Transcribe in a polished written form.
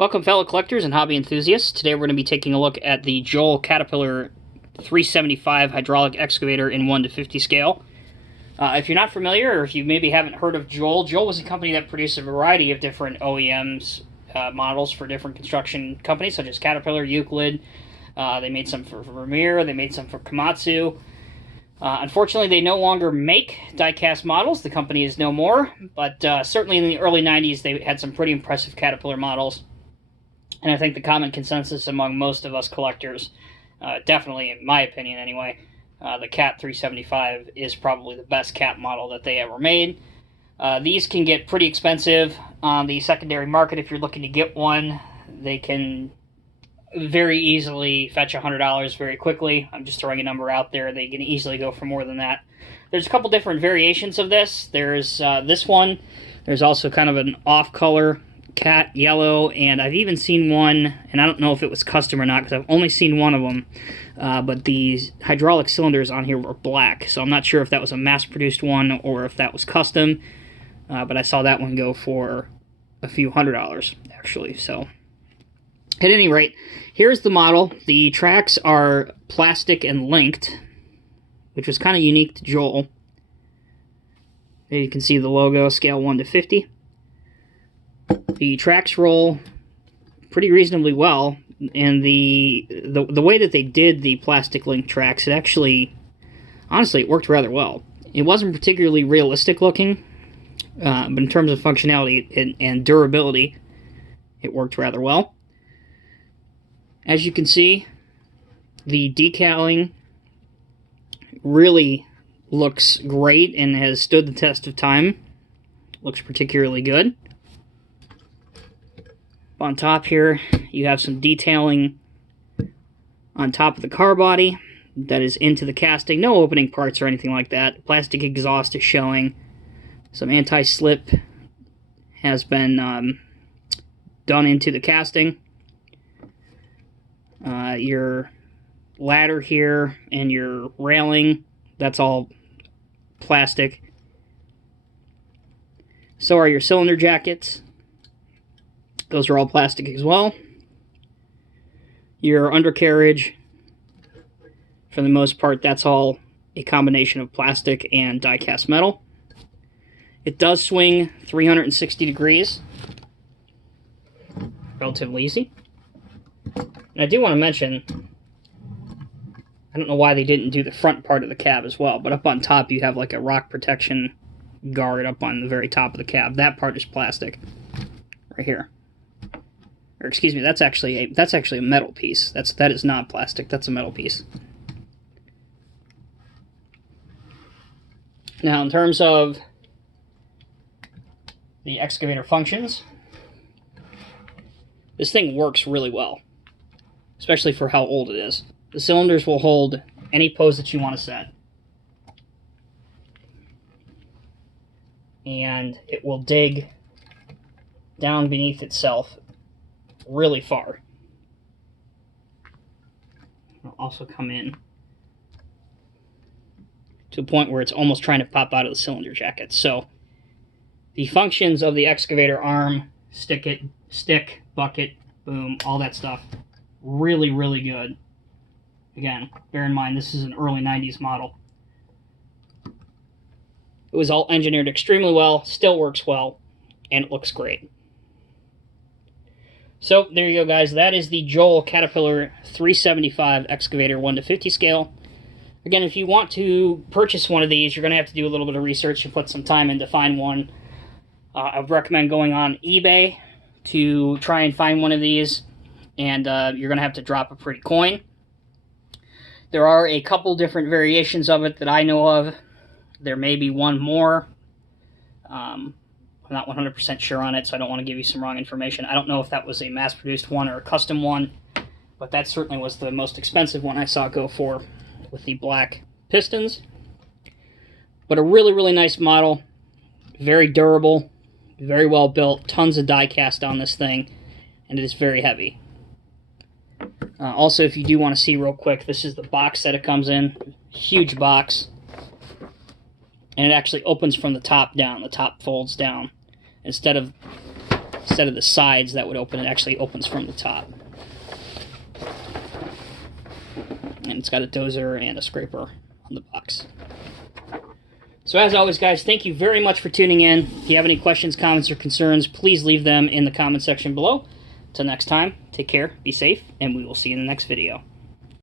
Welcome, fellow collectors and hobby enthusiasts. Today we're going to be taking a look at the Joal Caterpillar 375 hydraulic excavator in 1 to 50 scale. If you're not familiar, or if you maybe haven't heard of Joal, Joal was a company that produced a variety of different OEMs models for different construction companies, such as Caterpillar, Euclid. They made some for Vermeer, they made some for Komatsu. Unfortunately, they no longer make Diecast models. The company is no more, but certainly in the early 90s, they had some pretty impressive Caterpillar models. And I think the common consensus among most of us collectors, definitely in my opinion anyway, the Cat 375 is probably the best Cat model that they ever made. These can get pretty expensive on the secondary market if you're looking to get one. They can very easily fetch $100 very quickly. I'm just throwing a number out there. They can easily go for more than that. There's a couple different variations of this. There's this one. There's also kind of an off-color cat yellow, and I've even seen one, and I don't know if it was custom or not because I've only seen one of them, but these hydraulic cylinders on here were black, so I'm not sure if that was a mass-produced one or if that was custom, but I saw that one go for a few $100 actually. So at any rate, here's the model. The tracks are plastic and linked, which was kind of unique to Joal. There you can see the logo, scale 1 to 50. The tracks roll pretty reasonably well, and the way that they did the plastic link tracks, it actually, honestly, it worked rather well. It wasn't particularly realistic looking, but in terms of functionality and durability, it worked rather well. As you can see, the decaling really looks great and has stood the test of time. Looks particularly good. On top here, you have some detailing on top of the car body that is into the casting. No opening parts or anything like that. Plastic exhaust is showing. Some anti-slip has been done into the casting. Your ladder here and your railing, that's all plastic. So are your cylinder jackets. Those are all plastic as well. Your undercarriage, for the most part, that's all a combination of plastic and die-cast metal. It does swing 360 degrees. Relatively easy. And I do want to mention, I don't know why they didn't do the front part of the cab as well, but up on top you have like a rock protection guard up on the very top of the cab. That part is plastic. Right here. Or excuse me, that's actually a metal piece. That is not plastic. That's a metal piece. Now, in terms of the excavator functions, this thing works really well, especially for how old it is. The cylinders will hold any pose that you want to set, and it will dig down beneath itself really far. It'll also come in to a point where it's almost trying to pop out of the cylinder jacket. So the functions of the excavator arm, stick, bucket, boom, all that stuff, really, really good. Again, bear in mind this is an early 90s model. It was all engineered extremely well, still works well, and it looks great. So, there you go, guys. That is the Joal Caterpillar 375 excavator 1 to 50 scale. Again, if you want to purchase one of these, you're going to have to do a little bit of research and put some time in to find one. I would recommend going on eBay to try and find one of these, and you're going to have to drop a pretty coin. There are a couple different variations of it that I know of. There may be one more. I'm not 100% sure on it, so I don't want to give you some wrong information. I don't know if that was a mass-produced one or a custom one, but that certainly was the most expensive one I saw go for, with the black pistons. But a really, really nice model. Very durable, very well built, tons of die cast on this thing, and it is very heavy. Also, if you do want to see real quick, this is the box that it comes in. Huge box. And it actually opens from the top down. The top folds down. Instead of Instead of the sides that would open, it actually opens from the top. And it's got a dozer and a scraper on the box. So as always, guys, thank you very much for tuning in. If you have any questions, comments, or concerns, please leave them in the comment section below. Until next time, take care, be safe, and we will see you in the next video.